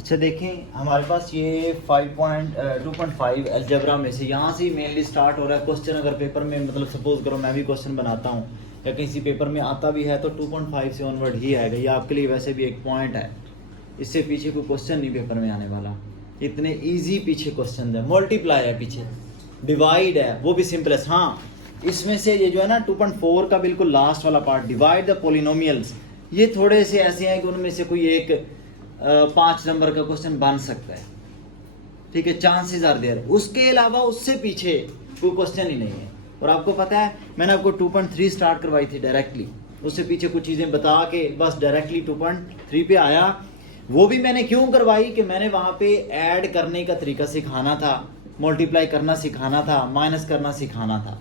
अच्छा देखें, हमारे पास ये 2.5 अलजबरा में से यहाँ से मेनली स्टार्ट हो रहा है क्वेश्चन। अगर पेपर में मतलब सपोज करो मैं भी क्वेश्चन बनाता हूँ या किसी पेपर में आता भी है तो 2.5 से ऑनवर्ड ही आएगा। ये आपके लिए वैसे भी एक पॉइंट है, इससे पीछे कोई क्वेश्चन नहीं पेपर में आने वाला। इतने ईजी पीछे क्वेश्चन है। मल्टीप्लाई है पीछे, डिवाइड है वो भी सिंपलेस्ट। हाँ, इसमें से ये जो है ना 2.4 का बिल्कुल लास्ट वाला पार्ट, डिवाइड द पोलिनोमियल्स, ये थोड़े से ऐसे हैं कि उनमें से कोई एक 5 नंबर का क्वेश्चन बन सकता है, ठीक है, चांसेस आर देयर। उसके अलावा उससे पीछे कोई क्वेश्चन ही नहीं है। और आपको पता है मैंने आपको 2.3 स्टार्ट करवाई थी डायरेक्टली, उससे पीछे कुछ चीज़ें बता के बस डायरेक्टली 2.3 पे आया। वो भी मैंने क्यों करवाई कि मैंने वहाँ पे ऐड करने का तरीका सिखाना था, मल्टीप्लाई करना सिखाना था, माइनस करना सिखाना था।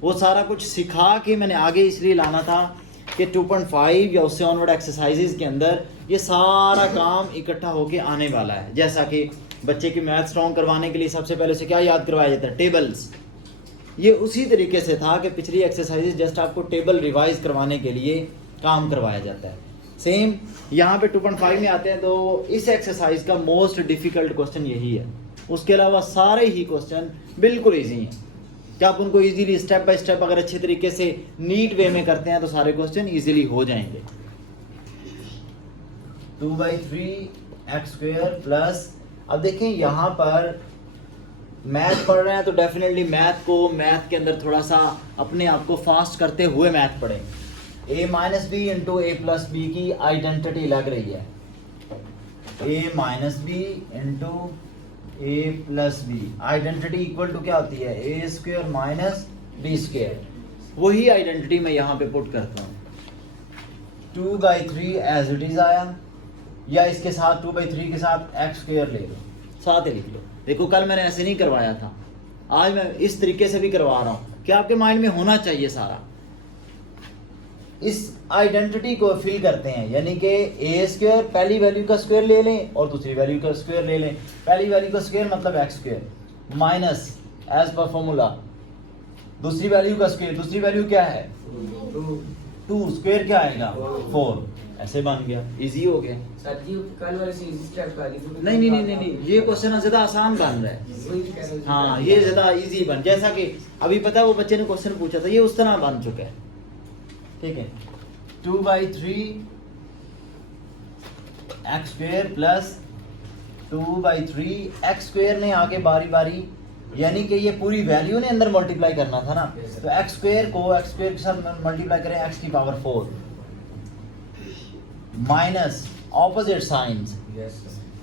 वो सारा कुछ सिखा के मैंने आगे इसलिए लाना था कि 2.5 या उससे ऑनवर्ड एक्सरसाइजेज के अंदर ये सारा काम इकट्ठा होके आने वाला है। जैसा कि बच्चे की मैथ स्ट्रॉन्ग करवाने के लिए सबसे पहले उसे क्या याद करवाया जाता है, टेबल्स। ये उसी तरीके से था कि पिछली एक्सरसाइजेज जस्ट आपको टेबल रिवाइज करवाने के लिए काम करवाया जाता है। सेम यहाँ पे 2.5 में आते हैं तो इस एक्सरसाइज का मोस्ट डिफिकल्ट क्वेश्चन यही है। उसके अलावा सारे ही क्वेश्चन बिल्कुल ईजी हैं कि आप उनको इजीली स्टेप बाय स्टेप अगर अच्छे तरीके से नीट वे में करते हैं तो सारे क्वेश्चन इजीली हो जाएंगे। 2/3 x स्क्वायर प्लस, अब देखें यहाँ पर मैथ पढ़ रहे हैं तो डेफिनेटली मैथ के अंदर थोड़ा सा अपने आप को फास्ट करते हुए मैथ पढ़ें। a minus B into A plus B की आइडेंटिटी लग रही है, a minus B into A plus B, identity equal to क्या होती है, A square minus B square. वही आइडेंटिटी मैं यहाँ पे पुट करता हूँ। 2/3 एज इट इज आया, या इसके साथ 2/3 के साथ एक्स स्क्वायर ले लो, साथ ही लिख लो। देखो कल मैंने ऐसे नहीं करवाया था, आज मैं इस तरीके से भी करवा रहा हूँ कि आपके माइंड में होना चाहिए सारा। इस आइडेंटिटी को फिल करते हैं, यानी कि ए स्क्वायर पहली वैल्यू का स्क्वायर ले लें और दूसरी वैल्यू का स्क्वायर ले लें। पहली वैल्यू का स्क्वायर मतलब X square minus as per formula दूसरी वैल्यू का स्क्वायर, दूसरी वैल्यू क्या है 2, स्क्वायर क्या आएगा 4, ऐसे बन गया, इजी हो गया। सर जी कल वाले से इजी स्टेप कर ली। नहीं, ये क्वेश्चन ज्यादा आसान बन रहा है। हाँ, ये ज्यादा इजी बन, जैसा कि अभी पता है वो बच्चे ने क्वेश्चन पूछा था, ये उस तरह बन चुका है, ठीक है। 2/3 x square plus 2/3 x square ने आगे बारी बारी, यानी कि ये पूरी वैल्यू ने अंदर मल्टीप्लाई करना था ना, तो एक्स स्क्वायर को एक्स स्क्वायर के साथ मल्टीप्लाई करें एक्स की पावर 4 माइनस ऑपोजिट साइंस,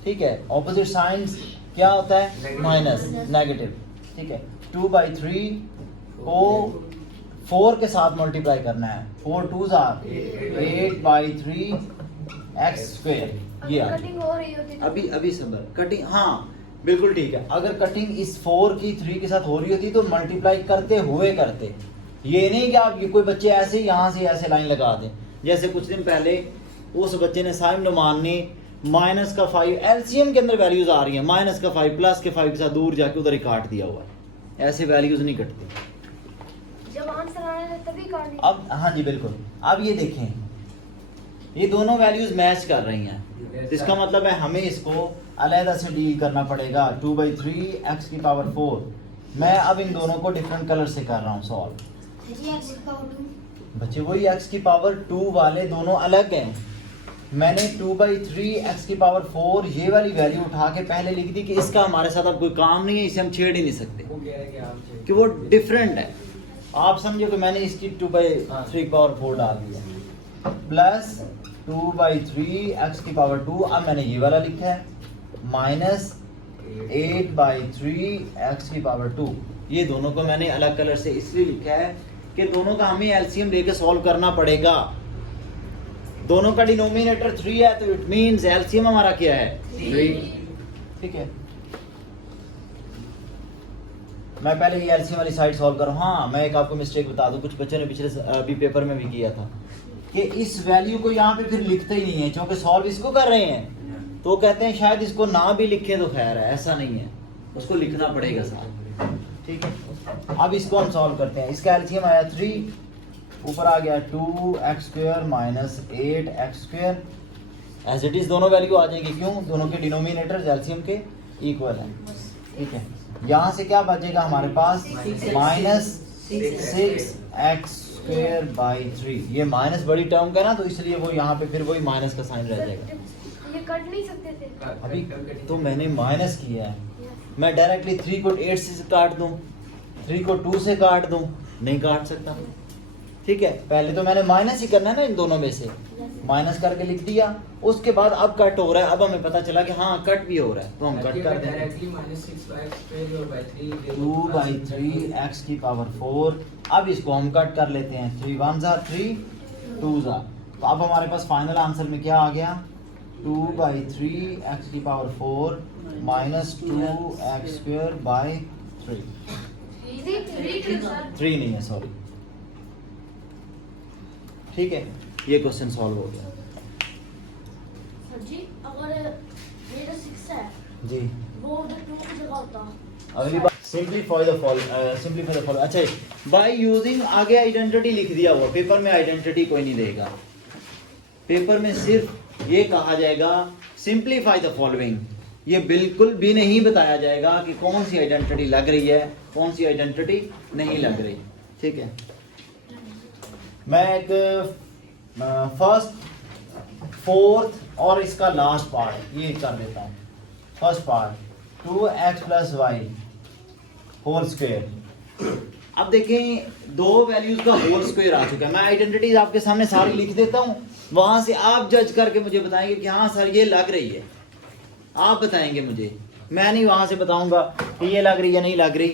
ठीक है। ऑपोजिट साइंस क्या होता है, माइनस, नेगेटिव, ठीक है। 2/3 को 4 के साथ मल्टीप्लाई करना है, 4 2s आर 8/3 एक्स स्क्वायर। ये कटिंग हो रही होती तो अभी सबर कटिंग, हाँ बिल्कुल ठीक है। अगर कटिंग इस 4 की 3 के साथ हो रही होती तो मल्टीप्लाई करते हुए करते, ये नहीं कि आप ये कोई बच्चे ऐसे यहाँ से ऐसे लाइन लगा दें। जैसे कुछ दिन पहले उस बच्चे ने साइम नुमान ने माइनस का 5 एलसीएम के अंदर वैल्यूज आ रही हैं, माइनस का 5 प्लस के 5 के साथ दूर जाके उधर ही काट दिया हुआ है। ऐसे वैल्यूज नहीं कटते, जब आंसर आना है तभी काटनी। अब हाँ जी बिल्कुल। अब ये देखें, ये दोनों वैल्यूज मैच कर रही हैं, इसका मतलब है हमें इसको अलहदा से डील करना पड़ेगा। 2/3 एक्स की पावर 4, मैं अब इन दोनों को डिफरेंट कलर से कर रहा हूँ सॉल्व। बच्चे वही एक्स की पावर 2 वाले दोनों अलग हैं। मैंने 2/3 एक्स की पावर 4 ये वाली वैल्यू उठा के पहले लिख दी कि इसका हमारे साथ अब कोई काम नहीं है, इसे हम छेड़ ही नहीं सकते कि वो डिफरेंट है। आप समझो कि मैंने इसकी 2/3 की पावर 4 डाल दिया प्लस 2/3 एक्स की पावर 2, अब मैंने ये वाला लिखा है माइनस 8/3 एक्स की पावर 2। ये दोनों को मैंने अलग कलर से इसलिए लिखा है कि दोनों का हमें एलसीएम लेके सॉल्व करना पड़ेगा। दोनों का डिनोमिनेटर 3 है तो इट मींस एलसीएम हमारा क्या है 3, ठीक है। मैं पहले ये एलसीएम वाली साइड सॉल्व करूँ। हाँ, मैं एक आपको मिस्टेक बता दूं, कुछ बच्चों ने पिछले अभी पेपर में भी किया था कि इस वैल्यू को यहाँ पे फिर लिखते ही नहीं है, क्योंकि सॉल्व इसको कर रहे हैं तो कहते हैं शायद इसको ना भी लिखे तो खैर है, ऐसा नहीं है, उसको लिखना पड़ेगा साथ, ठीक है। अब इसको हम सॉल्व करते हैं। इसका एलसीएम आया 3, ऊपर आ गया 2 X square minus 8 X square as it is दोनों वैल्यू आ जाएगी, क्यों? दोनों के डिनोमिनेटर एलसीएम के इक्वल हैं, ठीक है। यहाँ से क्या बचेगा हमारे पास? -6x²/3। ये माइनस बड़ी टर्म का ना, तो इसलिए वो यहाँ पे फिर वही माइनस का साइन रह जाएगा। ये कट नहीं सकते थे। अभी तो मैंने माइनस किया है, मैं डायरेक्टली 3 को 8 से काट दूं, 3 को 2 से काट दूं, नहीं काट सकता, ठीक है। पहले तो मैंने माइनस ही करना है ना इन दोनों में से, माइनस करके लिख दिया। उसके बाद अब कट हो रहा है, अब हमें पता चला कि हाँ कट भी हो रहा है, तो हम कट कर देंगे। डायरेक्टली -6/3 अब इसको हम कट कर लेते हैं, 3 1 ज़ा 3 2 ज़ा, तो अब हमारे पास फाइनल आंसर में क्या आ गया? 2/3x⁴ -2x²/3। 3 नहीं है, सॉरी, ठीक है। ये क्वेश्चन सॉल्व हो गया सर जी। अगर मेरा 6 है जी। वो उधर 2 की जगह होता। अगली बात सिंपलीफाई द फॉलोइंग। अच्छा, बाय यूजिंग, आगे आइडेंटिटी लिख दिया हुआ, पेपर में आइडेंटिटी कोई नहीं देगा, पेपर में सिर्फ ये कहा जाएगा सिंपलीफाई द फॉलोइंग। ये बिल्कुल भी नहीं बताया जाएगा कि कौन सी आइडेंटिटी लग रही है, कौन सी आइडेंटिटी नहीं लग रही, ठीक है। मैं एक फर्स्ट, फोर्थ और इसका लास्ट पार्ट ये कर देता हूँ। फर्स्ट पार्ट 2x+y² अब देखें दो वैल्यूज का होल स्क्वायर आ चुका है। मैं आइडेंटिटीज आपके सामने सारी लिख देता हूँ, वहां से आप जज करके मुझे बताएंगे कि हाँ सर ये लग रही है, आप बताएंगे मुझे, मैं नहीं वहां से बताऊंगा कि ये लग रही है नहीं लग रही,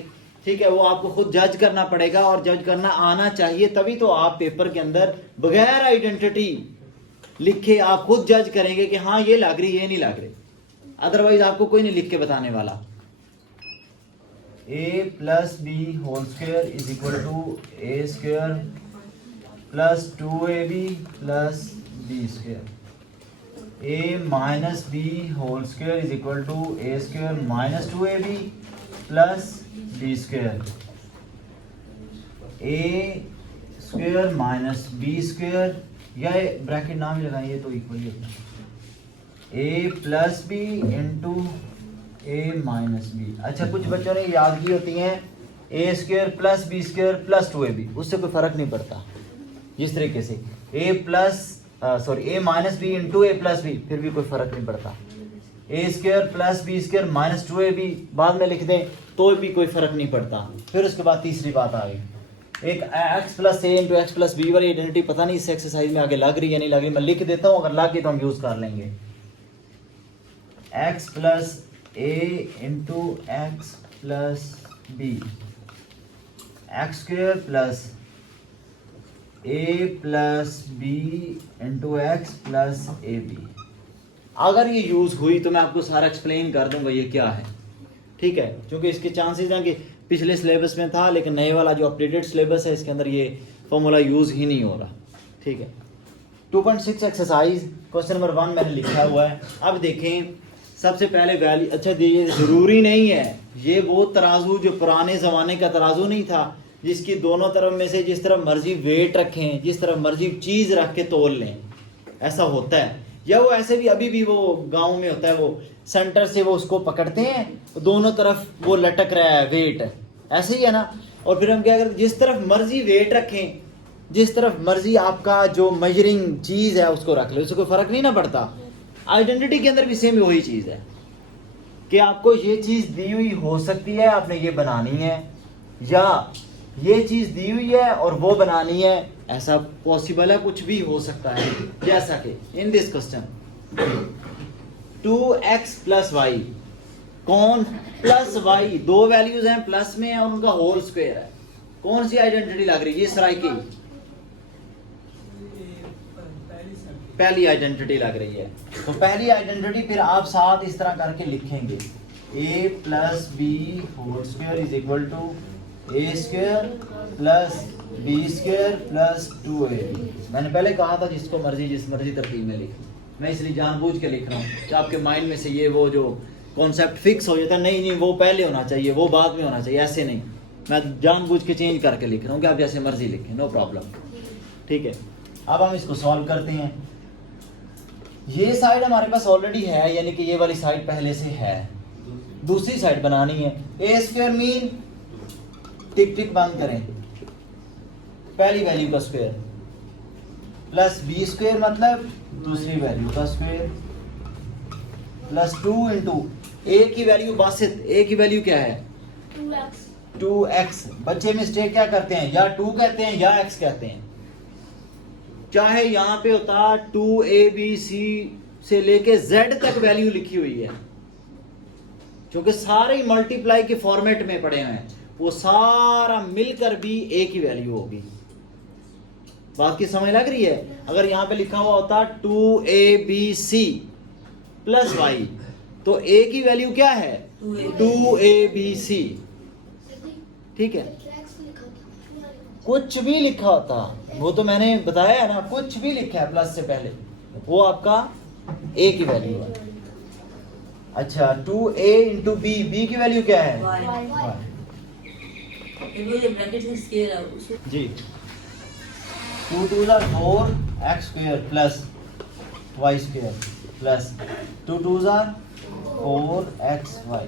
ठीक है। वो आपको खुद जज करना पड़ेगा और जज करना आना चाहिए, तभी तो आप पेपर के अंदर बगैर आइडेंटिटी लिखे आप खुद जज करेंगे कि हाँ ये लग रही है नहीं लग रही, अदरवाइज आपको कोई नहीं लिख के बताने वाला। a+b² = a² + 2ab + b²। a - b² = a² - 2ab + b²। a² - b², या ब्रैकेट नाम ही लगाइए तो इक्वल ही होता है, a + b × a - b। अच्छा, कुछ बच्चों ने याद की होती हैं a² + b² + 2ab, उससे कोई फर्क नहीं पड़ता। जिस तरीके से a - b × a + b, फिर भी कोई फर्क नहीं पड़ता। a² + b² - 2ab बाद में लिख दें तो भी कोई फर्क नहीं पड़ता। फिर उसके बाद तीसरी बात आ गई, एक x + a × x + b वाली आइडेंटिटी पता नहीं इस एक्सरसाइज में आगे लग रही है नहीं लग रही, मैं लिख देता हूँ, अगर लग गई तो हम यूज कर लेंगे। x + a × x + b, x² + a + b × x + ab। अगर ये यूज हुई तो मैं आपको सारा एक्सप्लेन कर दूंगा ये क्या है, ठीक है, क्योंकि इसके चांसेस हैं कि पिछले सिलेबस में था, लेकिन नए वाला जो अपडेटेड सिलेबस है इसके अंदर ये फॉर्मूला यूज ही नहीं हो रहा, ठीक है। 2.6 एक्सरसाइज क्वेश्चन नंबर 1 मैंने लिखा हुआ है। अब देखें सबसे पहले वैल्यू, अच्छा ये ज़रूरी नहीं है, ये वो तराजू जो पुराने ज़माने का तराजू नहीं था जिसकी दोनों तरफ में से जिस तरफ मर्जी वेट रखें, जिस तरफ मर्जी चीज़ रख के तोल लें, ऐसा होता है। या वो ऐसे भी अभी भी वो गांव में होता है, वो सेंटर से वो उसको पकड़ते हैं, दोनों तरफ वो लटक रहा है वेट, ऐसे ही है ना। और फिर हम क्या करते हैं, जिस तरफ मर्जी वेट रखें, जिस तरफ मर्जी आपका जो मेजरिंग चीज़ है उसको रख ले, उससे कोई फ़र्क नहीं ना पड़ता। आइडेंटिटी के अंदर भी सेम वही चीज़ है कि आपको ये चीज़ दी हुई हो सकती है, आपने ये बनानी है, या ये चीज़ दी हुई है और वो बनानी है, ऐसा पॉसिबल है, कुछ भी हो सकता है। जैसा कि in this question 2x + y, कौन प्लस y, दो वैल्यूज हैं प्लस में और उनका होल स्क्वायर है, कौन सी आइडेंटिटी लग रही है? सराय की पहली आइडेंटिटी लग रही है। तो पहली आइडेंटिटी फिर आप साथ इस तरह करके लिखेंगे, a + b² = a² + b² + 2ab। मैंने पहले कहा था जिस मर्जी तरतीब में लिख, मैं इसलिए जानबूझ के लिख रहा हूँ कि आपके माइंड में से ये वो जो कॉन्सेप्ट फिक्स हो जाता है, नहीं वो पहले होना चाहिए, वो बाद में होना चाहिए, ऐसे नहीं। मैं जानबूझ के चेंज करके लिख रहा हूँ कि आप जैसे मर्जी लिखें, नो प्रॉब्लम, ठीक है। अब हम इसको सॉल्व करते हैं। ये साइड हमारे पास ऑलरेडी है, यानी कि ये वाली साइड पहले से है, दूसरी साइड बनानी है। ए स्क्वायर मीन टिक टिक बंद करें, पहली वैल्यू का स्क्वायर, प्लस बी स्क्वायर मतलब दूसरी वैल्यू का स्क्वायर, प्लस 2 इंटू ए की वैल्यू बासित, ए की वैल्यू क्या है 2x 2x। बच्चे मिस्टेक क्या करते हैं, या 2 कहते हैं या x कहते हैं। चाहे यहाँ पे होता 2abc से लेके z तक वैल्यू लिखी हुई है, क्योंकि सारे ही मल्टीप्लाई के फॉर्मेट में पड़े हुए हैं, वो सारा मिलकर भी a की वैल्यू होगी। बात की समझ लग रही है? अगर यहाँ पे लिखा हुआ होता 2abc प्लस y, तो a की वैल्यू क्या है 2abc, ठीक है। x लिखा था कुछ भी लिखा होता, वो तो मैंने बताया है ना, कुछ भी लिखा है प्लस से पहले, वो आपका a की वैल्यू है। अच्छा 2a इंटू b, b की वैल्यू क्या है y जी 2 2 4 x square plus y square plus 2 2 4 x y,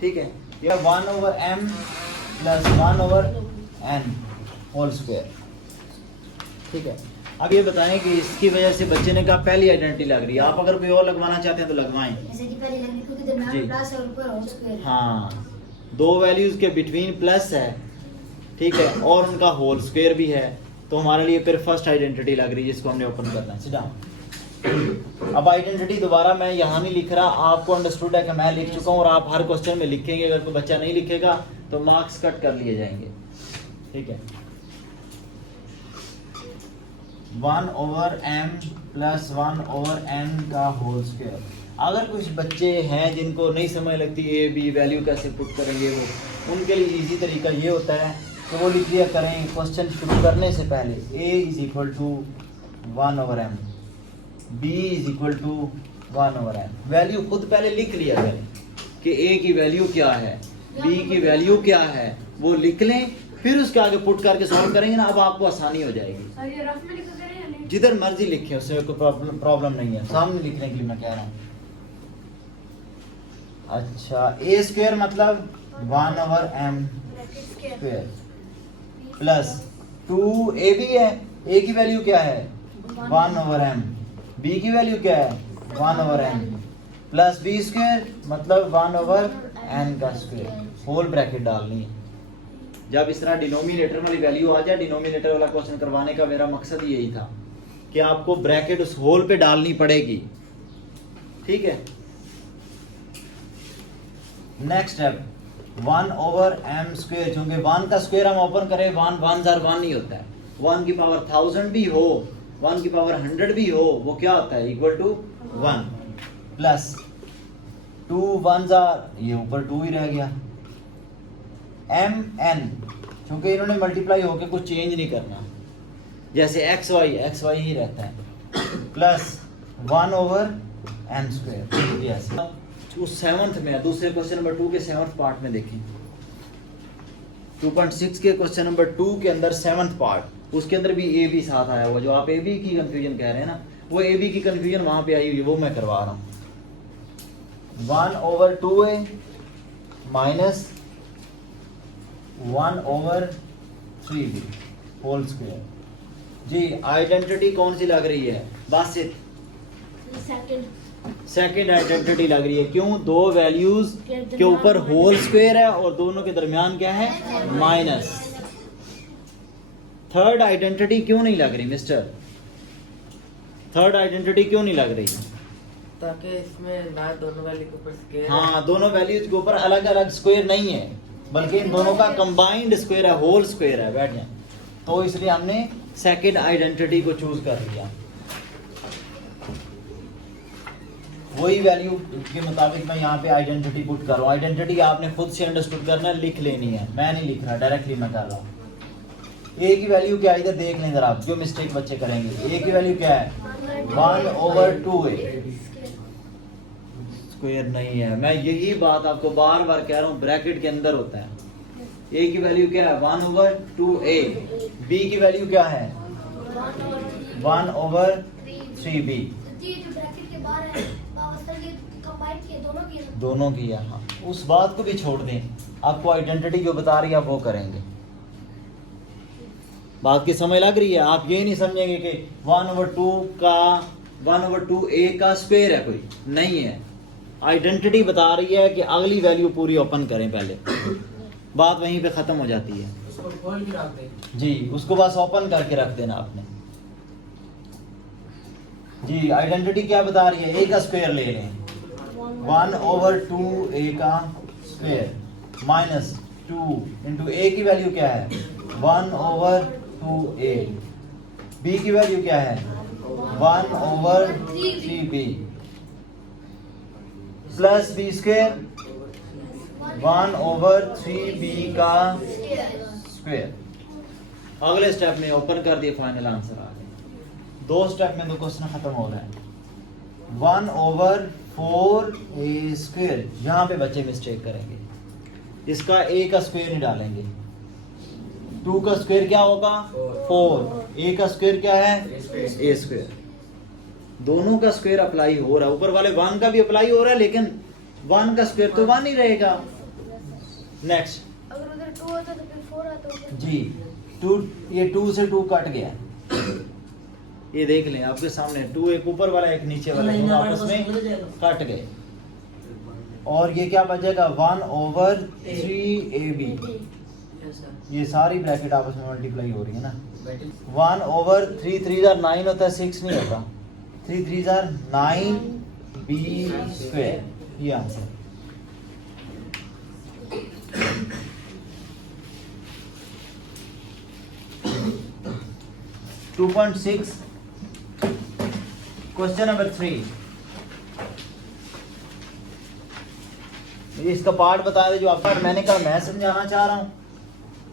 ठीक है। ये 1 over m plus 1 over n whole square, ठीक है। अब ये बताएं कि इसकी वजह से बच्चे ने कहा पहली आइडेंटिटी लग रही है, आप अगर कोई और लगवाना चाहते हैं तो लगवाएं। जैसे कि पहले लगी क्योंकि दरम्यान जी। में प्लस और ऊपर होल स्क्वायर है। हाँ, दो वैल्यूज के बिटवीन प्लस है, ठीक है, और उनका होल स्क्वायर भी है, तो हमारे लिए फिर फर्स्ट आइडेंटिटी लग रही है, जिसको हमने ओपन करना है। सीधा अब आइडेंटिटी दोबारा मैं यहाँ नहीं लिख रहा, आपको अंडरस्टूड है कि मैं लिख चुका हूँ और आप हर क्वेश्चन में लिखेंगे। अगर कोई बच्चा नहीं लिखेगा तो मार्क्स कट कर लिए जाएंगे, ठीक है। 1 over m plus 1 over n का होल स्क्वायर। अगर कुछ बच्चे हैं जिनको नहीं समझ लगती ए बी वैल्यू कैसे पुट करेंगे, वो उनके लिए इजी तरीका ये होता है कि वो लिख लिया करें क्वेश्चन शुरू करने से पहले a is equal to 1 over m, b is equal to 1 over m। Value खुद पहले लिख लिया करें कि a की वैल्यू क्या है, b की वैल्यू क्या है, वो लिख लें, फिर उसके आगे पुट करके सॉल्व करेंगे ना, अब आपको आसानी हो जाएगी। सर ये रफ में लिखा करें या नहीं? जिधर मर्जी लिखे, उससे कोई प्रॉब्लम नहीं है, सामने लिखने के लिए मैं कह रहा हूँ। अच्छा ए स्क्वायर मतलब 1 ओवर m स्क्वायर प्लस 2 ए भी है, ए की वैल्यू क्या है 1 ओवर m, b की वैल्यू क्या है 1 over m plus b square मतलब 1 ओवर n का स्क्वायर, होल ब्रैकेट डालनी है। जब इस तरह डिनोमिनेटर वाली वैल्यू आ जाए, डिनोमिनेटर वाला क्वेश्चन करवाने का मेरा मकसद यही था कि आपको ब्रैकेट उस होल पे डालनी पड़ेगी, ठीक है। Next step 1 over m square, क्योंकि 1 का स्क्वायर हम ओपन करें 1 1 1 नहीं होता है, 1 की पावर 1000 भी हो, 1 की पावर 100 भी हो, वो क्या होता है इक्वल टू 1 प्लस 2 1 ये ऊपर 2 ही रह गया, m n, क्योंकि इन्होंने मल्टीप्लाई होके कुछ चेंज नहीं करना, जैसे x y ही रहता है, plus 1 over m square. Yes, उस 7th में दूसरे क्वेश्चन नंबर 2 के 7th पार्ट में देखें, 2.6 के क्वेश्चन नंबर 2 के अंदर 7th पार्ट, उसके अंदर भी ए बी साथ आया हुआ, जो आप ए बी की कंफ्यूजन कह रहे हैं ना, वो ए बी की कंफ्यूजन वहां पे आई हुई है, वो मैं करवा रहा हूँ। 1 over 2a minus 1 over 3b whole square. जी आइडेंटिटी कौन सी लग रही है बासित? सेकंड आइडेंटिटी लग रही है। क्यों? दो वैल्यूज के ऊपर होल स्क्वायर है और दोनों के दरमियान क्या है माइनस। थर्ड आइडेंटिटी क्यों नहीं लग रही मिस्टर? थर्ड आइडेंटिटी क्यों नहीं लग रही? ताकि इसमें ना दोनों वैल्यू के ऊपर स्क्वायर, हाँ, दोनों वैल्यूज के ऊपर अलग अलग स्क्वायर नहीं है, बल्कि इन दोनों का कंबाइंड स्क्वायर है, होल स्क्वायर है। बैठ जाए, तो इसलिए हमने सेकंड आइडेंटिटी को चूज कर लिया। वही वैल्यू के मुताबिक मैं यहाँ पे आइडेंटिटी पुट कर रहा हूँ। आइडेंटिटी आपने खुद से अंडरस्टूड करना है, लिख लेनी है, मैं नहीं लिख रहा, डायरेक्टली मैं कर रहा हूँ। ए की वैल्यू क्या है इधर देख लें जरा, जो मिस्टेक बच्चे करेंगे। ए की वैल्यू क्या है 1 ओवर 2a स्क्वायर नहीं है। मैं यही बात आपको बार बार कह रहा हूँ, ब्रैकेट के अंदर होता है। ए की वैल्यू क्या है 1 ओवर 2a, बी की वैल्यू क्या है 1 ओवर 3b तो ये जो ब्रैकेट के बाहर है पावर सर ये कंबाइन किए दोनों की है। दोनों की है। हाँ, उस बात को भी छोड़ दें, आपको आइडेंटिटी जो बता रही है आप वो करेंगे। बात की समझ लग रही है? आप ये नहीं समझेंगे कि 1/2 का 1/2 a का स्क्वायर है, कोई नहीं है। आइडेंटिटी बता रही है कि अगली वैल्यू पूरी ओपन करें पहले, बात वहीं पे ख़त्म हो जाती है। उसको खोल के रख दे। जी, उसको बस ओपन करके रख देना आपने। जी, आइडेंटिटी क्या बता रही है? a का स्क्वायर ले लें, 1/2 a का स्क्वायर माइनस 2 इंटू a की वैल्यू क्या है? 1/2 a। b की वैल्यू क्या है? 1/3b plus b square 1/3b का स्क्वायर। अगले स्टेप में ओपन कर दिए, फाइनल आंसर आ गया। 2 स्टेप में तो क्वेश्चन खत्म हो रहा है। 1/4 a स्क्वायर, यहाँ पे बच्चे मिस्टेक करेंगे, इसका a का स्क्वायर नहीं डालेंगे। 2 का स्क्वायर क्या होगा? 4। a का स्क्वायर क्या है? a square. दोनों का स्क्वायर अप्लाई हो रहा है, ऊपर वाले 1 का भी अप्लाई हो रहा है, लेकिन 1 का स्क्वायर तो 1 ही रहेगा। नेक्स्ट अगर उधर 2 होता तो फिर 4 आता ऊपर। जी, 2, ये 2 से 2 कट गया। ये देख लें आपके सामने, 2 एक ऊपर वाला एक नीचे वाला, दोनों आपस में कट गए। और ये क्या बचेगा? 1/3ab। ये सारी ब्रैकेट आपस में मल्टीप्लाई हो रही है ना। 1/3 3 9 होता है, 6 नहीं होता। 3 3 9b स्क्वायर, ये आंसर। Question number 3। इसका पार्ट बता दे जो आपका, मैंने कहा मैं समझाना चाह रहा हूँ।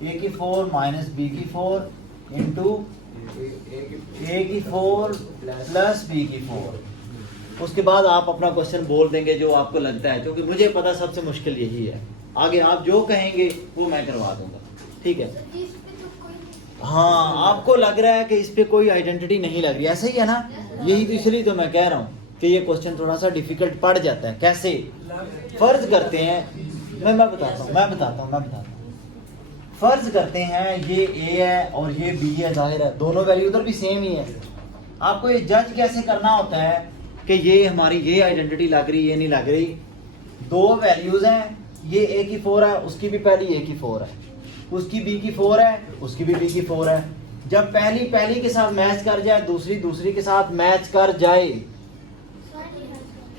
a की 4 माइनस b की 4 इंटू a की 4 प्लस b की 4। उसके बाद आप अपना क्वेश्चन बोल देंगे जो आपको लगता है, क्योंकि मुझे पता सबसे मुश्किल यही है। आगे आप जो कहेंगे वो मैं करवा दूंगा, ठीक है? तो इस पे तो कोई नहीं। हाँ, आपको लग रहा है कि इस पे कोई आइडेंटिटी नहीं लग रही, ऐसा ही है ना? यही तो, इसलिए तो मैं कह रहा हूँ कि ये क्वेश्चन थोड़ा सा डिफिकल्ट पड़ जाता है। कैसे? फर्ज करते हैं, मैं बताता हूँ। फर्ज करते हैं ये a है और ये b है, जाहिर है दोनों वैल्यू उधर भी सेम ही है। आपको ये जज कैसे करना होता है कि ये हमारी ये आइडेंटिटी लग रही, ये नहीं लग रही। 2 वैल्यूज हैं, ये a की 4 है, उसकी भी पहली a की 4 है, उसकी b की 4 है, उसकी भी b की 4 है। जब पहली के साथ मैच कर जाए, दूसरी के साथ मैच कर जाए,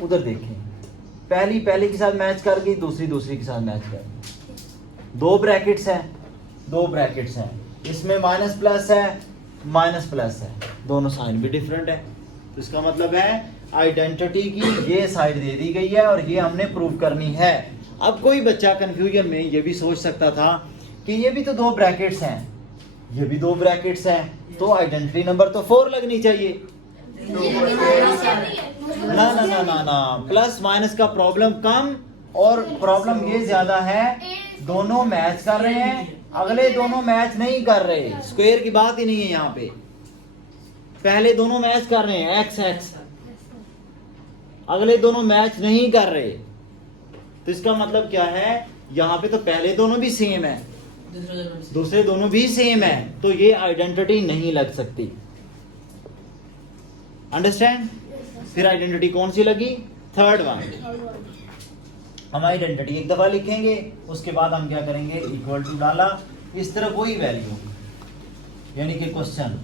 उधर देखें, पहली के साथ मैच कर गई, दूसरी के साथ मैच कर गई। 2 ब्रैकेट्स हैं, इसमें माइनस प्लस है, दोनों साइन भी डिफरेंट है। तो इसका मतलब है आइडेंटिटी की ये साइड दे दी गई है और ये हमने प्रूव करनी है। अब कोई बच्चा कंफ्यूजन में ये भी सोच सकता था कि ये भी तो 2 ब्रैकेट्स हैं, ये भी 2 ब्रैकेट्स हैं, तो आइडेंटिटी नंबर तो 4 लगनी चाहिए। ना, प्लस माइनस का प्रॉब्लम कम और प्रॉब्लम ये ज्यादा है, दोनों मैच कर रहे हैं, अगले दोनों मैच नहीं कर रहे। स्क्वायर की बात ही नहीं है यहाँ पे। पहले दोनों मैच कर रहे हैं x, अगले दोनों मैच नहीं कर रहे। तो इसका मतलब क्या है? यहाँ पे तो पहले दोनों भी सेम है, दूसरे दोनों भी सेम है, तो ये आइडेंटिटी नहीं लग सकती। अंडरस्टैंड? फिर आइडेंटिटी कौन सी लगी? Third one. हम आइडेंटिटी एक दफा लिखेंगे, उसके बाद हम क्या करेंगे? इक्वल टू डाला, इस तरह कोई वैल्यू, यानी कि क्वेश्चन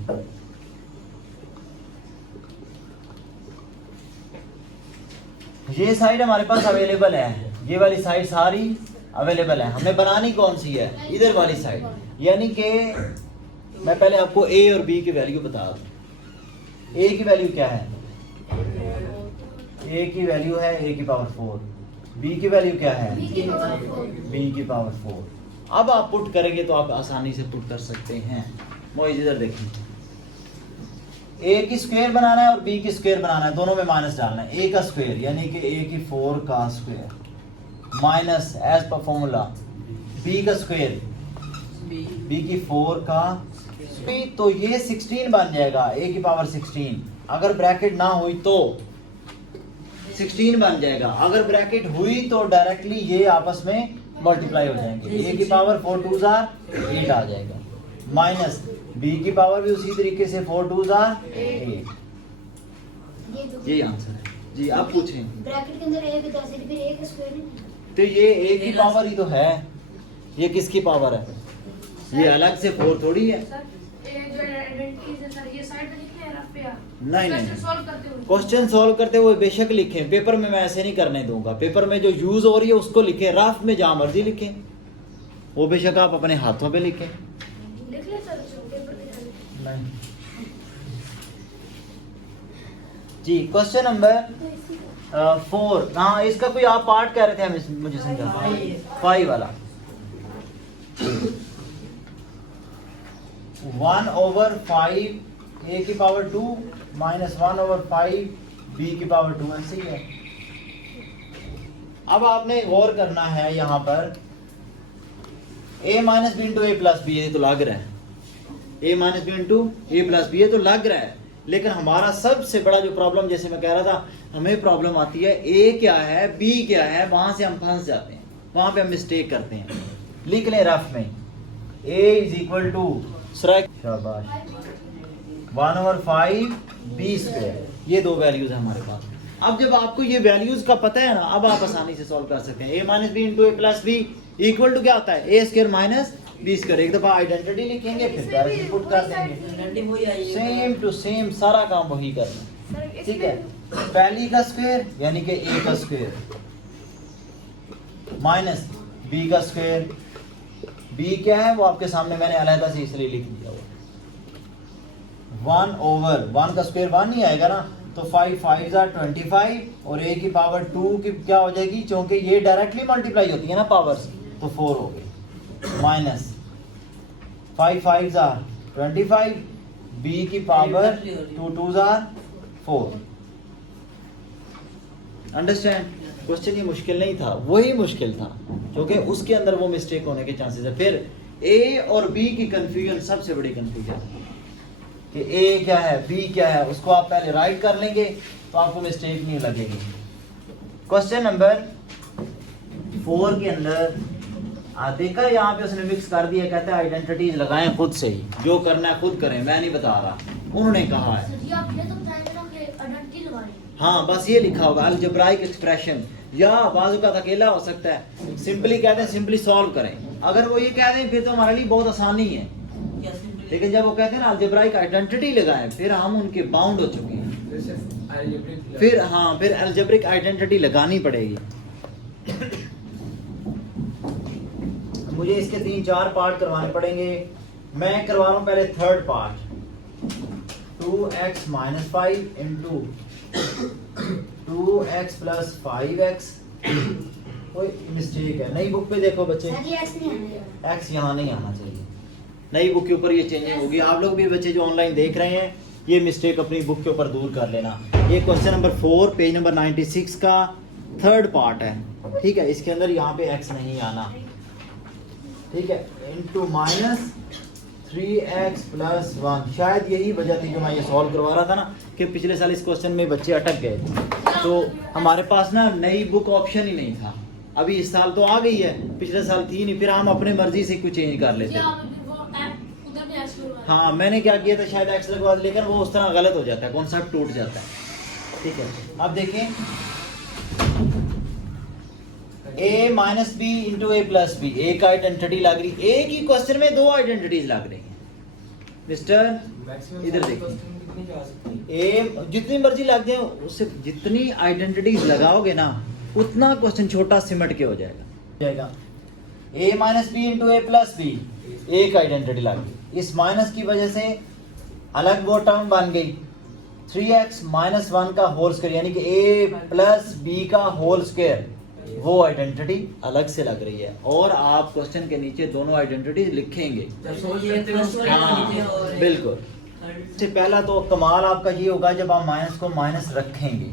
ये साइड हमारे पास अवेलेबल है, ये वाली साइड सारी अवेलेबल है। हमें बनानी कौन सी है? इधर वाली साइड। यानी कि मैं पहले आपको a और b की वैल्यू बता दूं। a की वैल्यू क्या है? a की वैल्यू है a की पावर 4, b की वैल्यू क्या है? b की पावर 4। अब आप पुट करेंगे तो आप आसानी से पुट कर सकते हैं। मोइज इधर देखें, a की स्क्वायर बनाना है और b की स्क्वायर बनाना है, दोनों में माइनस डालना है। a का स्क्वायर यानी कि a की 4 का square minus as per formula b का स्क्वायर b की 4 का स्क्वायर, तो ये 16 बन जाएगा, a की पावर 16 अगर ब्रैकेट ना हुई तो 16 बन जाएगा, अगर ब्रैकेट हुई तो डायरेक्टली ये आपस में मल्टीप्लाई हो जाएंगे। a की पावर 4 2s are 8 आ जाएगा, माइनस b की पावर भी उसी तरीके से 4 2s are 8। ये आंसर है जी। आप पूछें। ब्रैकेट के अंदर a भी 10 है, फिर a का स्क्वायर नहीं। तो ये a की पावर ही तो है, ये किसकी पावर है? ये अलग से 4 थोड़ी है। सर ये जो आइडेंटिटीज है सर, ये साइड में लिखे हैं रफ पे आप नहीं क्वेश्चन नहीं, सॉल्व करते हुए। क्वेश्चन सॉल्व करते हुए बेशक लिखें, पेपर में मैं ऐसे नहीं करने दूंगा। पेपर में जो यूज हो रही है उसको लिखें, रफ में जहां मर्जी लिखें, वो बेशक आप अपने हाथों पे लिखें। लिख ले सर उसको पेपर पे डाल। नहीं जी। क्वेश्चन नंबर तो इसी का 4। हाँ, इसका कोई आप पार्ट कह रहे थे, हम मुझे समझा 5 वाला। 1/5 a की पावर 2 माइनस 1/5 b की पावर 2, ऐसे ही है। अब आपने गौर करना है यहाँ पर a minus B into A plus B, ये तो लग रहा है। a minus B into A plus B, ये तो लग रहा है, लेकिन हमारा सबसे बड़ा जो प्रॉब्लम, जैसे मैं कह रहा था, हमें प्रॉब्लम आती है a क्या है b क्या है, वहां से हम फंस जाते हैं, वहां पे हम मिस्टेक करते हैं। लिख लें रफ में, a इज इक्वल टू शाबाश 1/5 b स्क्वायर, ये दो वैल्यूज है हमारे पास। अब जब आपको ये वैल्यूज का पता है ना, अब आप आसानी से सॉल्व कर सकते हैं। a minus B into A plus B equal to क्या होता है? A square minus B square. एक दफा आइडेंटिटी लिखेंगे, फिर डायरेक्ट पुट कर देंगे, सेम टू सेम सारा काम वही करना। सर ठीक है, पहली का स्क्वायर यानी कि a का स्क्वायर माइनस b का स्क्वायर। b क्या है वो आपके सामने मैंने अलहदा से इसलिए लिख दिया। 1/1 का स्क्वायर 1 नहीं आएगा ना, तो 5 5s are 25 और a की पावर 2 की क्या हो जाएगी, क्योंकि ये डायरेक्टली मल्टीप्लाई होती है ना पावर्स, तो 4 हो गई, माइनस 5 5s are 25 b की power 2 2s are 4। Understand? Question ये मुश्किल नहीं था, वही मुश्किल था क्योंकि उसके अंदर वो मिस्टेक होने के चांसेस है। फिर a और b की कंफ्यूजन सबसे बड़ी कंफ्यूजन कि a क्या है b क्या है, उसको आप पहले राइट कर लेंगे तो आपको मिस्टेक नहीं लगेगी। क्वेश्चन नंबर 4 के अंदर देखा यहाँ पे उसने मिक्स कर दिया, कहता है आइडेंटिटीज लगाएं खुद से ही, जो करना है खुद करें, मैं नहीं बता रहा, उन्होंने कहा है। सर जी आपने तो बताया था कि आइडेंटिटी लगानी। हाँ, बस ये लिखा होगा अलजेब्राइक एक्सप्रेशन, या बाजू का अकेला हो सकता है। सिंपली कहते हैं सिंपली सॉल्व करें, अगर वो ये कह दें फिर तो हमारे लिए बहुत आसानी है, लेकिन जब वो कहते हैं ना अलजेब्राइक आइडेंटिटी लगाएं, फिर हम उनके बाउंड हो चुके हैं। फिर हाँ, फिर अलजेब्रिक आइडेंटिटी लगानी पड़ेगी। मुझे इसके 3-4 पार्ट करवाने पड़ेंगे। मैं करवा रहा हूँ पहले third part, 2x minus 5 into 2x plus 5x। कोई मिस्टेक है, नई बुक पे देखो बच्चे, सर जी ऐसे नहीं आना। x यहाँ नहीं आना चाहिए, नई बुक के ऊपर ये चेंजिंग होगी। आप लोग भी बच्चे जो ऑनलाइन देख रहे हैं, ये मिस्टेक अपनी बुक के ऊपर दूर कर लेना। ये क्वेश्चन नंबर 4 पेज नंबर 96 का थर्ड पार्ट है, ठीक है। इसके अंदर यहाँ पे x नहीं आना, ठीक है, इंटू माइनस 3x प्लस 1। शायद यही वजह थी जो मैं ये सॉल्व करवा रहा था ना, कि पिछले साल इस क्वेश्चन में बच्चे अटक गए थे, तो हमारे पास ना नई बुक ऑप्शन ही नहीं था। अभी इस साल तो आ गई है, पिछले साल थी नहीं, फिर हम अपने मर्जी से कुछ चेंज कर लेते थे। हाँ, मैंने क्या किया था, शायद एक्स लगवा दिया, लेकिन वो उस तरह गलत हो जाता है, कॉन्सेप्ट टूट जाता है। ठीक है, अब देखें a minus B into A plus B, A का आइडेंटिटी लग रही, ए की क्वेश्चन में 2 आइडेंटिटीज लग रही हैं मिस्टर, इधर देखिए। ए जितनी मर्जी लग जाए, उससे जितनी आइडेंटिटीज लगाओगे ना, उतना क्वेश्चन छोटा सिमट के हो जाएगा। a minus B into A plus B, एक आइडेंटिटी लग गई, इस माइनस की वजह से अलग वो टर्म बन गई। 3x माइनस 1 का होल स्क्वायर यानी कि a प्लस बी का होल स्क्वायर, वो आइडेंटिटी अलग से लग रही है, और आप क्वेश्चन के नीचे दोनों आइडेंटिटी लिखेंगे। हाँ, बिल्कुल। सबसे पहला तो कमाल आपका ये होगा जब आप माइनस को माइनस रखेंगे,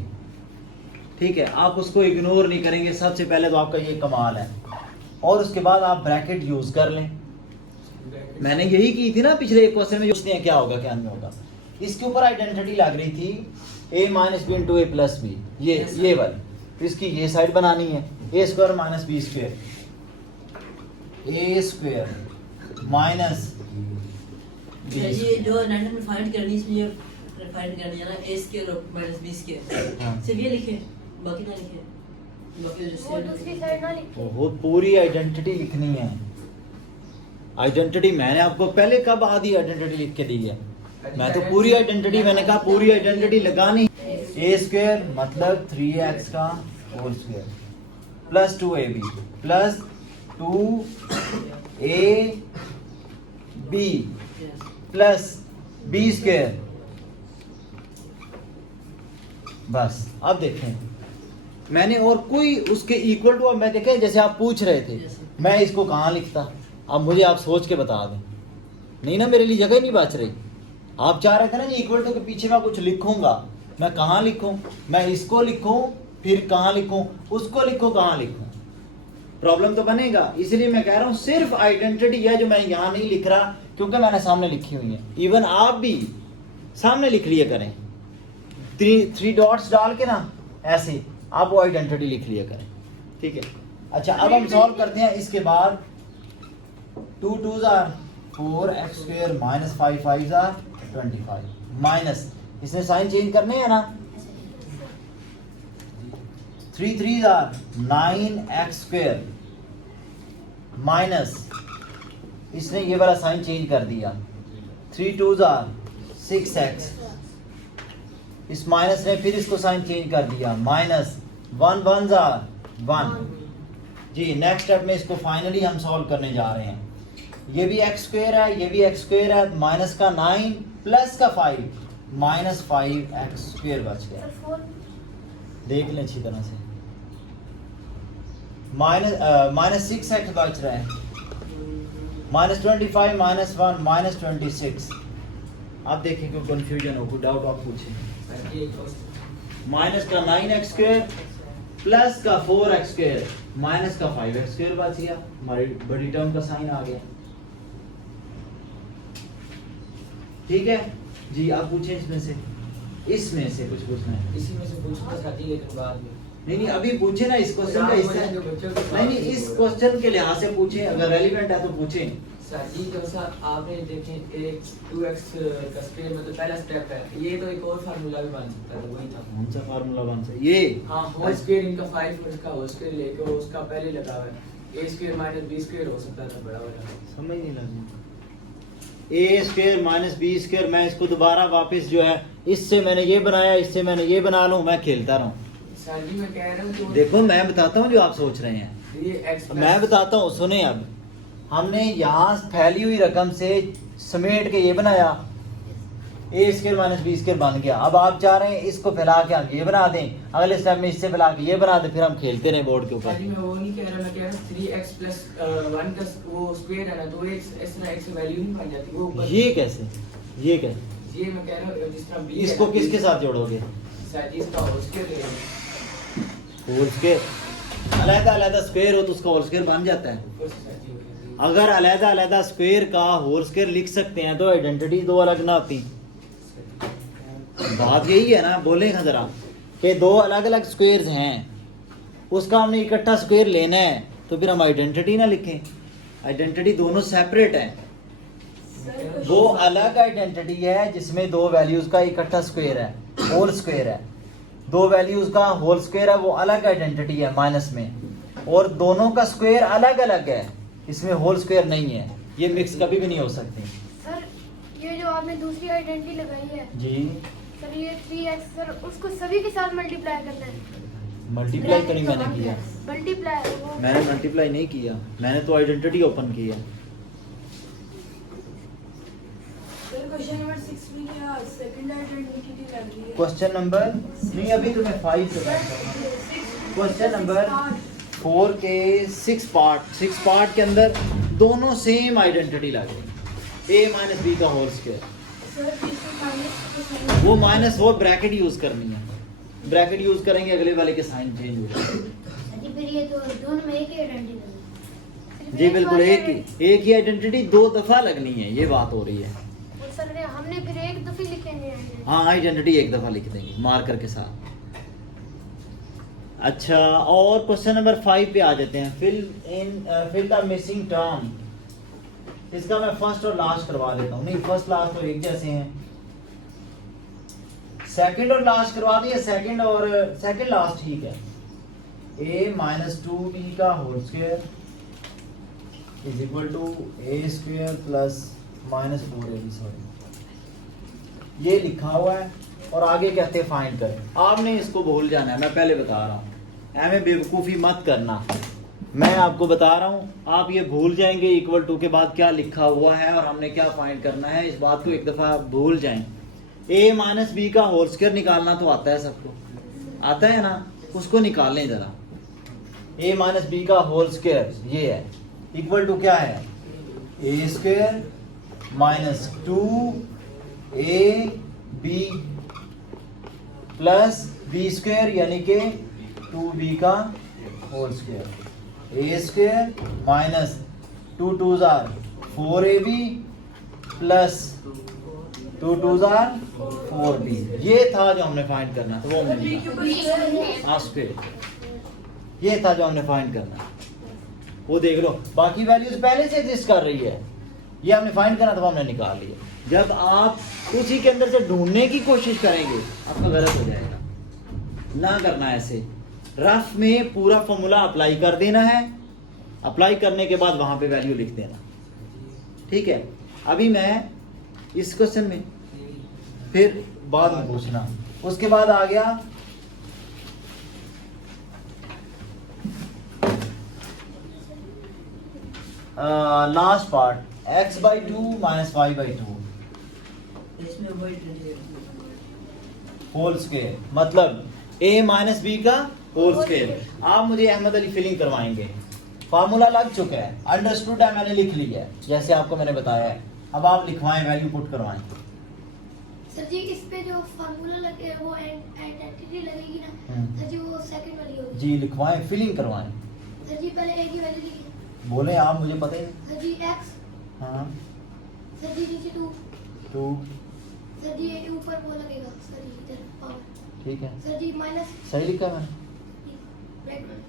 ठीक है, आप उसको इग्नोर नहीं करेंगे, सबसे पहले तो आपका ये कमाल है। और उसके बाद आप ब्रैकेट यूज कर लें, मैंने यही की थी ना पिछले एक क्वेश्चन में, पूछते हैं क्या होगा क्या नहीं होगा। इसके ऊपर आइडेंटिटी लग रही थी a minus B into A plus B, ये वाली। तो इसकी ये साइड बनानी है, A square minus B square, A square minus ये जो रैंडम में फाइंड करनी इसमें ये फाइंड करनी है ना a square minus b square, हाँ। सिर्फ ये लिखे बाकी ना लिखे, बाकी जो वो दूसरी साइड ना लिखे। वो पूरी आइडेंटिटी लिखनी है। आइडेंटिटी मैंने आपको पहले कब आधी आइडेंटिटी लिख के दी है? मैं तो पूरी आइडेंटिटी, मैंने कहा पूरी आइडेंटिटी लगानी। ए स्क्वायर मतलब 3x का whole square plus 2ab plus 2ab plus b square. बस अब देखें, मैंने और कोई उसके इक्वल टू, अब मैं देखें जैसे आप पूछ रहे थे, मैं इसको कहाँ लिखता? अब मुझे आप सोच के बता दें। नहीं ना, मेरे लिए जगह ही नहीं बच रही। आप चाह रहे थे ना जी इक्वल टू के पीछे मैं कुछ लिखूंगा, मैं कहाँ लिखूं? मैं इसको लिखूं, फिर कहाँ लिखूं? उसको लिखूं, कहाँ लिखूं? प्रॉब्लम तो बनेगा। इसलिए मैं कह रहा हूं सिर्फ आइडेंटिटी है जो मैं यहाँ नहीं लिख रहा, क्योंकि मैंने सामने लिखी हुई है। इवन आप भी सामने लिख लिया करें, थ्री डॉट्स डाल के ना ऐसे आप वो आइडेंटिटी लिख लिया करें, ठीक है? अच्छा, अब हम सॉल्व करते हैं। इसके बाद 2 2s are 4x square minus 5 5s are 25 minus, इसने साइन चेंज करने हैं ना, 3 3s are 9x square minus, इसने ये वाला साइन चेंज कर दिया, 3 2s are 6x, इस माइनस ने फिर इसको साइन चेंज कर दिया, माइनस 1 1s are 1 जी। नेक्स्ट स्टेप में इसको फाइनली हम सॉल्व करने जा रहे हैं। ये भी एक्स स्क्वायर है, ये भी एक्स स्क्वायर है, माइनस का 9 प्लस का 5 माइनस 5 एक्स स्क्वायर बच गया। सर 4 देख लें अच्छी तरह से, माइनस 6 एक्स बच रहा है, माइनस 25 माइनस 1 माइनस 26। आप देखें कोई कंफ्यूजन हो, कोई डाउट आप पूछें। माइनस का 9 एक्स स्क्वायर प्लस का 4 एक्स स्क्वायर माइनस का 5 एक्स स्क्वायर बच गया, हमारी बड़ी टर्म का साइन आ गया, ठीक है जी। आप पूछें इसमें से कुछ पूछना है? इसी में से पूछना चाहती लेकिन बाद में नहीं अभी पूछे ना, इस क्वेश्चन का हिस्सा नहीं, इस क्वेश्चन के लिहाज से पूछें, अगर रेलिवेंट है तो पूछें। सर जी जैसा आपने देखें एक 2x का स्क्वायर मतलब पहला स्टेप है, ये तो एक और फार्मूला भी बन सकता है, वही था। कौन सा फार्मूला बन सकता है? ये हाँ, होल स्क्वायर इनका 5 उसका होल स्क्वायर लेके उसका पहले लगा हुआ है, a square minus b square हो सकता था बड़ा वाला। समझ नहीं लगी। ए स्क्वायर माइनस बी स्क्वायर, मैं इसको दोबारा वापस जो है, इससे मैंने ये बनाया, इससे मैंने ये बना लूं, मैं खेलता रहूं। सर जी मैं कह रहा हूँ कि देखो मैं बताता हूँ जो आप सोच रहे हैं, ये x मैं बताता हूँ, सुने। अब हमने यहाँ फैली हुई रकम से समेट के ये बनाया, ए स्क्वायर माइनस बी स्क्वायर बन गया। अब आप चाह रहे हैं इसको फैला के हम ये बना दें, अगले स्टेप में इससे फैला के ये बना दें, फिर हम खेलते रहे बोर्ड के सर ऊपर। जी मैं वो नहीं कह रहा, मैं कह रहा हूँ 3x प्लस 1 का वो स्क्वायर है ना, तो x की वैल्यू नहीं बन जाती वो ऊपर। ये कैसे? ये कैसे? ये मैं कह रहा हूँ जिस तरह b इसको किसके साथ जोड़ोगे? सर जी इसका होल स्क्वायर ले लेंगे। होल स्क्वायर अलग-अलग स्क्वायर हो तो उसका होल स्क्वायर बन जाता है। ऊपर से सर जी हो गया। अगर अलग-अलग स्क्वायर का होल स्क्वायर लिख सकते हैं तो आइडेंटिटी दो अलग ना होती। बात यही है ना, बोले जरा कि दो अलग अलग स्क्वायर्स हैं, उसका हमने इकट्ठा स्क्वायर लेना है, तो फिर हम आइडेंटिटी ना लिखें। आइडेंटिटी दोनों सेपरेट हैं, वो अलग आइडेंटिटी है जिसमें दो वैल्यूज का इकट्ठा स्क्वायर है, होल स्क्वायर है। दो वैल्यूज का होल स्क्वायर है, वो अलग आइडेंटिटी है माइनस में, और दोनों का स्क्वायर अलग अलग है, इसमें होल स्क्वायर नहीं है। ये मिक्स कभी भी नहीं हो सकती। सर ये जो आपने दूसरी आइडेंटिटी लगाई है जी सर, ये 3x सर उसको सभी के साथ मल्टीप्लाई करना है। मल्टीप्लाई तो नहीं मैंने किया, मल्टीप्लाई वो मैंने मल्टीप्लाई नहीं किया, मैंने तो आइडेंटिटी ओपन किया। क्वेश्चन नंबर 6 में क्या सेकंड आइडेंटिटी लग रही है? क्वेश्चन नंबर नहीं, अभी तुम्हें 5 से क्वेश्चन नंबर 4 के 6 पार्ट के अंदर दोनों सेम आइडेंटिटी लग रही, a माइनस बी का होल स्क्वायर। सर इसमें माइनस वो माइनस वो ब्रैकेट यूज करनी है, ब्रैकेट यूज करेंगे अगले वाले के साइन चेंज हो जाएगा। फिर ये तो दोनों में एक ही आइडेंटिटी है। जी बिल्कुल, एक ही आइडेंटिटी दो दफा लगनी है, ये बात हो रही है। सर ने हम हमने फिर एक दफे लिखे हैं। हाँ आइडेंटिटी एक दफ़ा लिख देंगे मार्कर के साथ। अच्छा, और क्वेश्चन नंबर 5 पे आ जाते हैं। Fill the missing term. इसका मैं फर्स्ट और लास्ट करवा देता हूँ। नहीं, फर्स्ट लास्ट तो एक जैसे हैं। सेकंड और लास्ट करवा दिए, सेकंड और सेकंड लास्ट ठीक है। a माइनस 2b का whole square is equal to a square plus minus 4ab, sorry ये लिखा हुआ है। और आगे कहते हैं फाइंड करें। आपने इसको भूल जाना है, मैं पहले बता रहा हूँ, हमें बेवकूफ़ी मत करना। मैं आपको बता रहा हूँ, आप ये भूल जाएंगे इक्वल टू के बाद क्या लिखा हुआ है और हमने क्या फाइंड करना है। इस बात को एक दफ़ा आप भूल जाएं। a माइनस बी का होल स्क्वायर निकालना तो आता है सबको, आता है ना, उसको निकाल लें ज़रा। a माइनस बी का होल स्क्वायर ये है, इक्वल टू क्या है, a square minus 2ab plus B square यानी कि 2b का whole square. a square minus 2 2s are 4ab plus 2 2s are 4b। ये था जो हमने फाइंड करना था, वो हमने निकाला। हाँ स्क्वायर, ये था जो हमने फाइंड करना, वो देख लो। बाकी वैल्यूज पहले से एग्जिस्ट कर रही है, ये हमने फाइंड करना था, वो हमने निकाल लिया। जब आप उसी के अंदर से ढूंढने की कोशिश करेंगे आपका गलत हो जाएगा। ना करना ऐसे, रफ में पूरा फॉर्मूला अप्लाई कर देना है, अप्लाई करने के बाद वहां पे वैल्यू लिख देना, ठीक है। अभी मैं इस क्वेश्चन में, फिर बाद में पूछना। उसके बाद आ गया last part, x/2 minus y/2 इसमें वही होल स्क्वायर, मतलब a माइनस बी का होल स्क्वायर। आप मुझे अहमद अली फिलिंग करवाएंगे। फार्मूला लग चुका है, अंडरस्टूड है, मैंने लिख लिया है जैसे आपको मैंने बताया है। अब आप लिखवाएं, वैल्यू पुट करवाएं। सर जी इस पे जो फार्मूला लगे वो आइडेंटिटी लगेगी ना सर जी, वो सेकंड वाली होगी जी लिखवाएं, फिलिंग करवाएं। सर जी। पहले a की वैल्यू लिखिए बोले आप, मुझे पता ही नहीं। सर जी x, हाँ सर जी नीचे 2, 2 सर जी ये ऊपर वो लगेगा सर जी इधर पावर, ठीक है, सर जी माइनस सही लिखा मैंने। ब्रैकेट,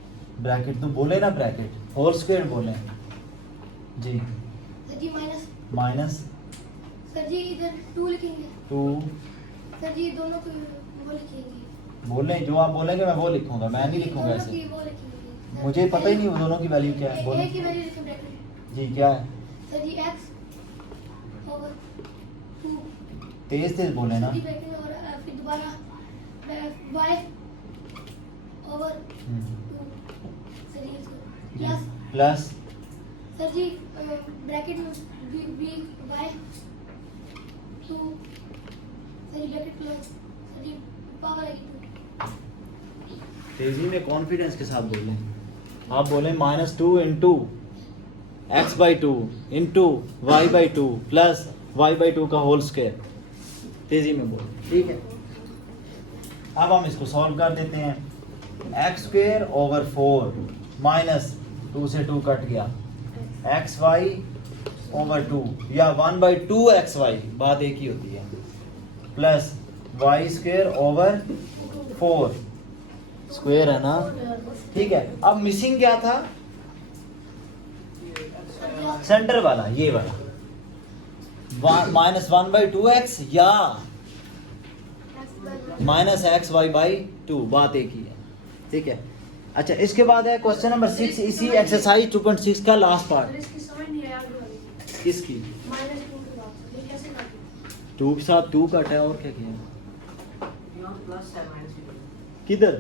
ब्रैकेट तो बोले ना, ब्रैकेट होल स्क्वायर बोले जी। सर जी माइनस, माइनस सर जी इधर 2 लिखेंगे 2 सर जी, दोनों को वो लिखेंगे। बोले, जो आप बोलेंगे मैं वो लिखूंगा, मैं नहीं लिखूंगा दोनों की ऐसे। वो लिखेंगे। मुझे पता ही नहीं वो दोनों की वैल्यू क्या है। a बोलो की वैल्यू लिखें ब्रैकेट, जी, क्या है। सर जी x ओवर 2, तेज तेज बोले ना। सर जी ब्रैकेट और फिर दोबारा y ओवर 2, सर जी प्लस, प्लस सर जी ब्रैकेट में b y 2, सर जी ब्रैकेट प्लस, सर जी पावर आएगी 2। तेजी में कॉन्फिडेंस के साथ बोले। आप बोले -2 into x/2 into y/2 plus y/2 का होल स्क्वायर। तेजी में बोले, ठीक है। अब हम इसको सॉल्व कर देते हैं। x² ओवर 4 माइनस 2 से 2 कट गया, xy ओवर 2 या 1/2 xy, बात एक ही होती है, प्लस y² ओवर 4 स्क्वायर है ना, ठीक है। अब मिसिंग क्या था, सेंटर वाला, ये वाला -1/2x या -xy/2, बात एक ही है, ठीक है। अच्छा, इसके बाद है क्वेश्चन नंबर 6, इसी एक्सरसाइज 2.6 का लास्ट पार्ट। इसकी समझ नहीं आया आगे वाली। किसकी? -2 के बाद ये कैसे काटें? 2 के साथ 2 कट है, और क्या किया, यहाँ प्लस है माइनस किधर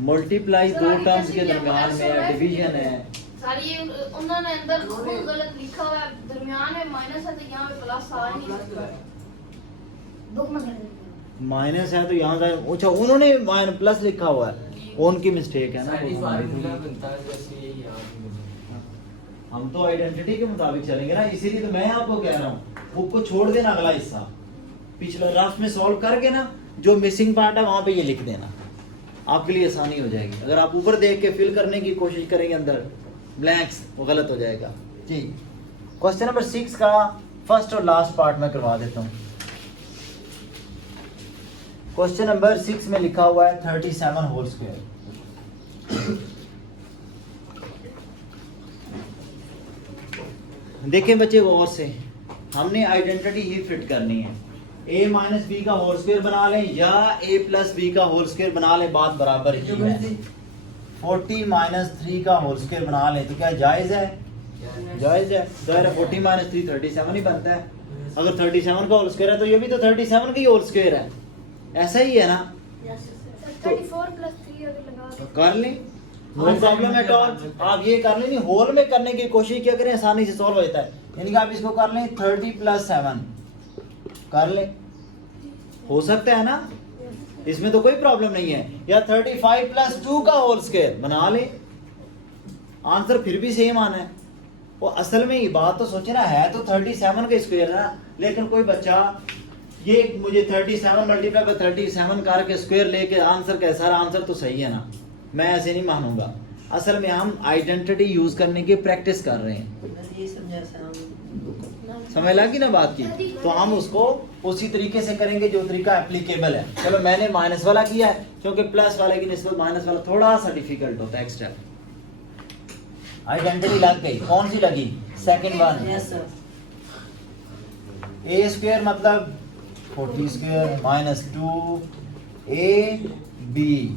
मल्टीप्लाई, सर, दो आगे टर्म्स कैसे के किया? दरमियान में एक्स और डिवीजन है। सर ये उन्होंने अंदर खुद गलत लिखा हुआ है, दरमियान में माइनस है तो यहाँ पे प्लस आ ही नहीं सकता। बुक में कर माइनस है तो यहाँ से, अच्छा उन्होंने प्लस लिखा हुआ है, उनकी मिस्टेक है ना, वो हमारी फार्मूला थोड़ी। बनता है जैसे यही याद मुझे। हम तो आइडेंटिटी के मुताबिक चलेंगे ना, इसीलिए तो मैं आपको कह रहा हूँ बुक को छोड़ देना, अगला हिस्सा पिछला रफ में सॉल्व करके ना, जो मिसिंग पार्ट है वहां पे ये लिख देना, आपके लिए आसानी हो जाएगी। अगर आप ऊपर देख के फिल करने की कोशिश करेंगे अंदर ब्लैंक्स, वो गलत हो जाएगा जी। क्वेश्चन नंबर 6 का फर्स्ट और लास्ट पार्ट में करवा देता हूँ। क्वेश्चन नंबर 6 में लिखा हुआ है 37 होल स्क्वायर। देखें बच्चे गौर से, हमने आइडेंटिटी ही फिट करनी है। a माइनस बी का होल स्क्वायर बना लें या a प्लस बी का होल स्क्वायर बना लें, बात बराबर ही है। 40 माइनस 3 का होल स्क्वायर बना लें तो क्या जायज़ है? जायज़ है। ज़ाहिर है 40 माइनस 3 37 ही बनता है। अगर 37 का होल स्क्वायर है तो ये भी तो 37 का ही होल स्क्वायर है, ऐसा ही है ना? 34 प्लस 3 अगर लगा तो कर लें, नो प्रॉब्लम एट ऑल। आप ये कर लें, नहीं होल में करने की कोशिश क्या करें, आसानी से सॉल्व होता है। यानी कि आप इसको कर लें 30 प्लस 7 कर लें, हो सकता है ना, इसमें तो कोई प्रॉब्लम नहीं है। या 35 प्लस 2 का होल स्क्वायर बना लें, आंसर फिर भी सेम आना है। वो असल में ये बात तो सोचे ना, है तो 37 का स्क्वायर है ना, लेकिन कोई बच्चा ये मुझे 37 मल्टीप्लाई बाय 37 करके स्क्वायर लेके आंसर कैसा रहा, आंसर तो सही है ना, मैं ऐसे नहीं मानूंगा। असल में हम आइडेंटिटी यूज करने की प्रैक्टिस कर रहे हैं, ये समझा साहब। समझ लगी ना बात की? तो हम उसको उसी तरीके से करेंगे जो तरीका एप्लीकेबल है। चलो मैंने माइनस वाला किया है, क्योंकि प्लस वाले की निस्बत माइनस वाला थोड़ा सा डिफिकल्ट होता है एक्स्ट्रा। आइडेंटिटी लग गई, कौन सी लगी? Second one. Yes sir. A square मतलब 40 square minus 2 A B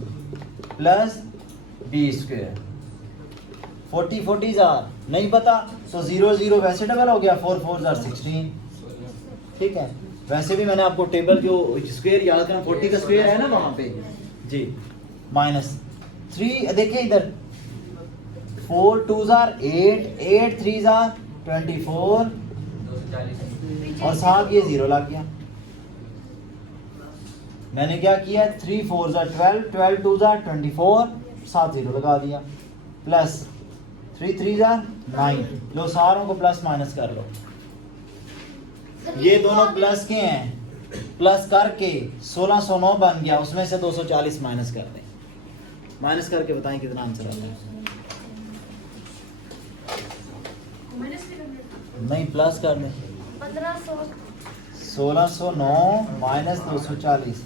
plus B square. 40 40 जार नहीं पता तो 0 0 वैसे डबल हो गया, 4 4 जार 16। ठीक है, वैसे भी मैंने आपको टेबल जो स्क्वायर याद करना, 40 का स्क्वायर है ना वहां पे जी। माइनस 3 देखिए इधर, 4 2 जार 8 8 3 जार 24 और साथ ये 0 लग गया। मैंने क्या किया, 3 4 जार 12 12 2 जार 24 साथ 0 लगा दिया, प्लस 3 3 जार 9। लो सारों को प्लस माइनस कर लो, ये दोनों प्लस के हैं, प्लस करके 1609 बन गया, उसमें से 240 माइनस कर दें। माइनस करके बताएं कितना आंसर आता है। नहीं प्लस कर दें, 1609 माइनस 240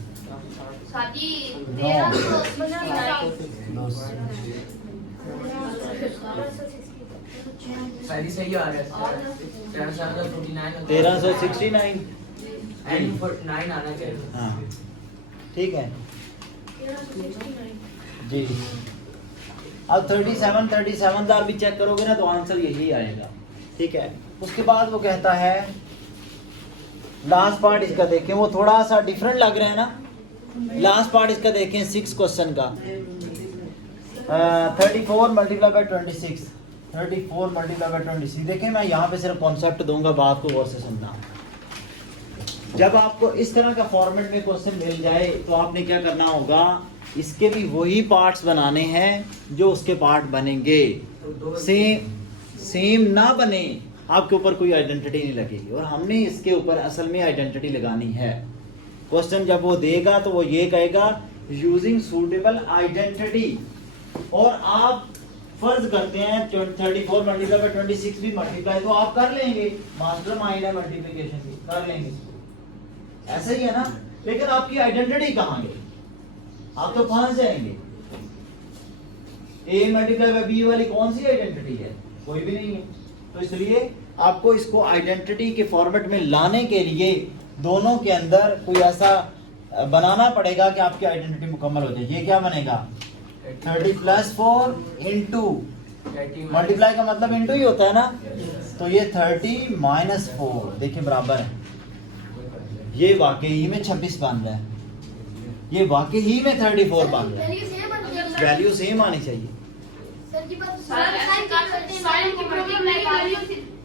साजी नौ। 1369 सही सही आ रहा है सर। 1349 1369 एंड 9 आना चाहिए। हाँ ठीक है जी। अब 37 दार भी चेक करोगे ना तो आंसर यही आएगा। ठीक है, उसके बाद वो कहता है लास्ट पार्ट इसका देखें, वो थोड़ा सा डिफरेंट लग रहा है ना। लास्ट पार्ट इसका देखें 6 क्वेश्चन का, 34 मल्टीप्लाई बाय 26 34 मल्टीप्लाई बाय 26। देखें मैं यहाँ पे सिर्फ कॉन्सेप्ट दूंगा, बात को गौर से सुनना। जब आपको इस तरह का फॉर्मेट में क्वेश्चन मिल जाए तो आपने क्या करना होगा, इसके भी वही पार्ट्स बनाने हैं जो उसके पार्ट बनेंगे। सेम ना बने, आपके ऊपर कोई आइडेंटिटी नहीं लगेगी, और हमने इसके ऊपर असल में आइडेंटिटी लगानी है। क्वेश्चन जब वो देगा तो वो ये कहेगा यूजिंग सूटेबल आइडेंटिटी, और आप फर्ज करते हैं 34 मल्टीप्लाई बाय 26 भी मल्टीप्लाई तो आप कर लेंगे, मास्टर माइंड है मल्टीप्लिकेशन की, कर लेंगे, ऐसा ही है ना। लेकिन आपकी आइडेंटिटी कहाँ गई, आप तो फंस जाएंगे। ए मल्टीप्लाई बाय बी वाली कौन सी आइडेंटिटी है, कोई भी नहीं है। तो इसलिए आपको इसको आइडेंटिटी के फॉर्मेट में लाने के लिए दोनों के अंदर कोई ऐसा बनाना पड़ेगा कि आपकी आइडेंटिटी मुकम्मल हो जाए। ये क्या बनेगा, 30 प्लस 4 इंटू, मल्टीप्लाई का मतलब इंटू ही होता है ना, तो ये 30 माइनस 4 देखिए बराबर है। ये वाकई में 26 बन रहा है, ये वाकई में 34 बन रहा है। वैल्यू सेम आनी चाहिए। सर की बात सर ऐसे कर सकते हैं, साइन की प्रॉब्लम नहीं आ रही है,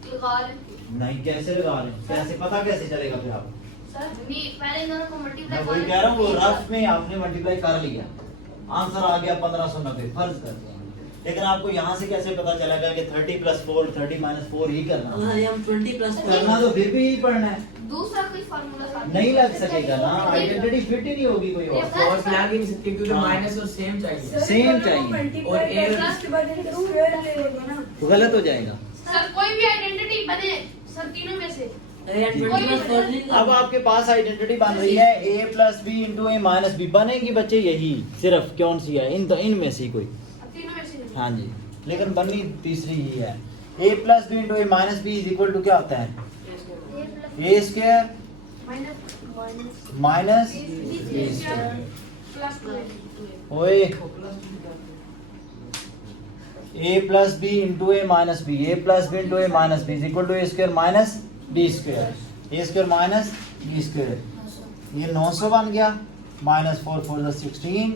लगा रहे हैं। नहीं कैसे लगा रहे हैं, कैसे पता कैसे चलेगा फिर आप? सर नहीं, पहले इन दोनों को मैं मल्टीप्लाई वही कह रहा हूँ, वो रफ में आपने मल्टीप्लाई कर लिया, आंसर आ गया 1590 फर्ज कर दिया। लेकिन आपको यहाँ से कैसे पता चलेगा कि 30 प्लस 4 30 माइनस 4 ही करना अगर हम 20 प्लस करना तो फिर भी यही पढ़ना है, दूसरा कोई फार्मूला साथ नहीं लग सकेगा ना, आइडेंटिटी फिट ही नहीं होगी कोई और। और लग ही नहीं सकती क्योंकि हाँ। माइनस और सेम चाहिए। सेम चाहिए और ए तो गलत हो जाएगा। सर कोई भी आइडेंटिटी बने सर तीनों में से अब आपके पास आइडेंटिटी बन रही है a plus B into A minus B, बनेगी बच्चे यही सिर्फ कौन सी है, इनमें से ही कोई, तीनों में से हाँ जी, लेकिन बननी तीसरी ही है। a plus B into A minus B is equal to क्या होता है, A square minus B square. Plus 2 ओए a plus B into A minus B, A plus B into A minus B is equal to A square minus B square, A square minus B square, ये 900 बन गया, minus 4 4 16,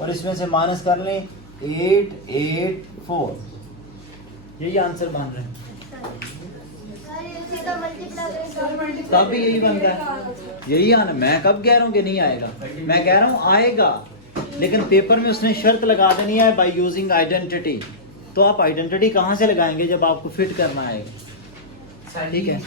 और इसमें से minus कर लें 884, यही आंसर बन रहे हैं। तब भी यही बन रहा है, यही आना, मैं कब कह रहा हूँ कि नहीं आएगा, मैं कह रहा हूँ आएगा, लेकिन पेपर में उसने शर्त लगा देनी है बाय यूजिंग आइडेंटिटी। तो आप आइडेंटिटी कहाँ से लगाएंगे जब आपको फिट करना है, ठीक है।